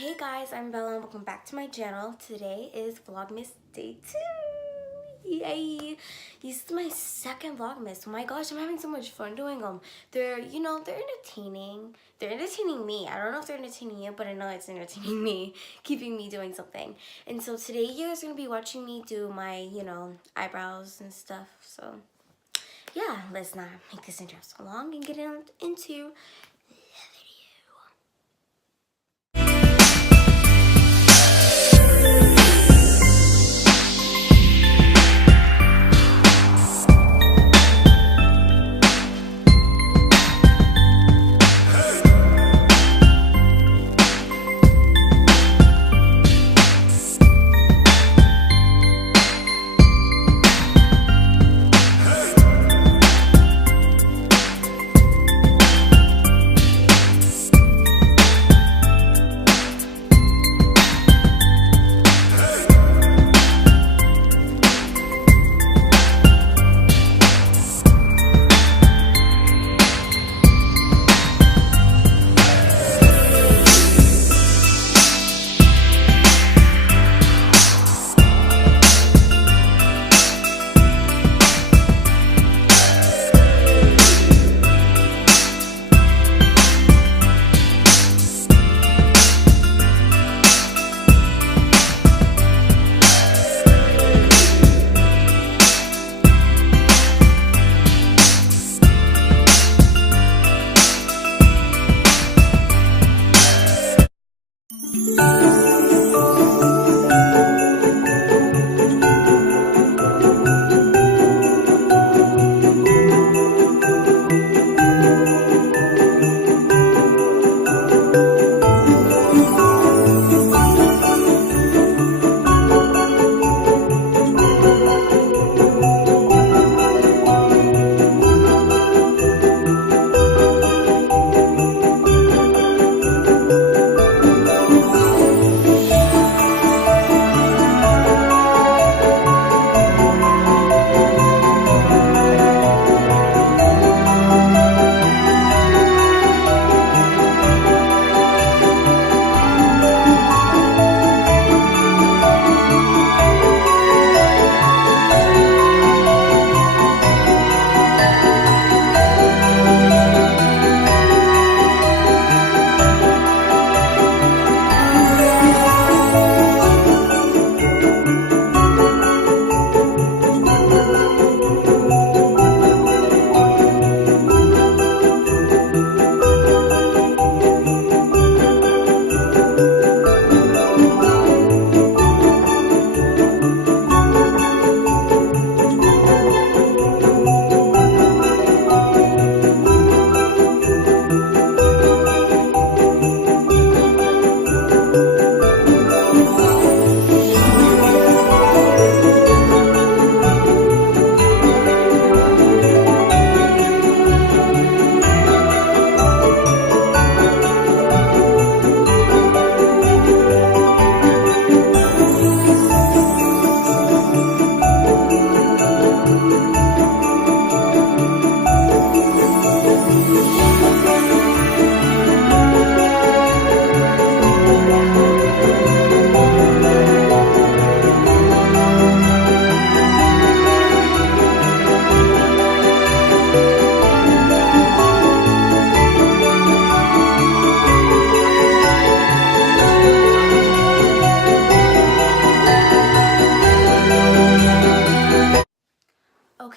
Hey guys, I'm Bella and welcome back to my channel. Today is Vlogmas Day 2. Yay! This is my second Vlogmas. Oh my gosh, I'm having so much fun doing them. They're entertaining. They're entertaining me. I don't know if they're entertaining you, but I know it's entertaining me, keeping me doing something. And so today you guys are going to be watching me do my, eyebrows and stuff. So yeah, let's not make this intro so long and get into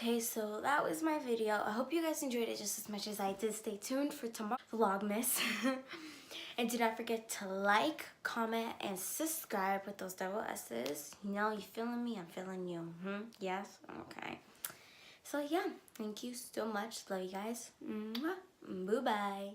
Okay, so that was my video. I hope you guys enjoyed it just as much as I did. Stay tuned for tomorrow's Vlogmas. And do not forget to like, comment, and subscribe with those double S's. You feeling me? I'm feeling you. Yes? Okay. So yeah, thank you so much. Love you guys. Bye-bye.